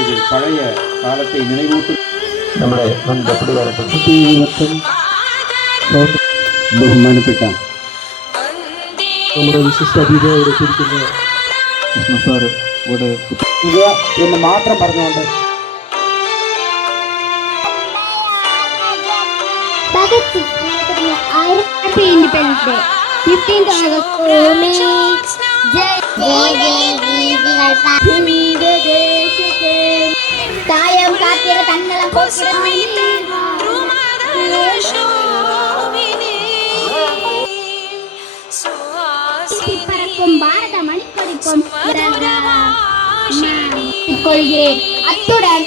இது பழைய காலத்தை நினைவூட்டும். നമ്മുടെ മുൻ ഡെപ്യൂട്ടി ഡയറക്ടർ ബഹുമാനപ്പെട്ട നമ്മുടെ വിശിഷ്ട അതിഥിയായി എത്തിയിരിക്കുന്ന കൃഷ്ണ സാറ് ഇവിടെ എന്ന് മാത്രം പറഞ്ഞുകൊണ്ട് Happy Independence Day, 15th August. തായം കാത്തിര തന്നളം பறக்கும் பாரத மணிக்கொடிக்கும் கொள்கிறேன். அத்துடன்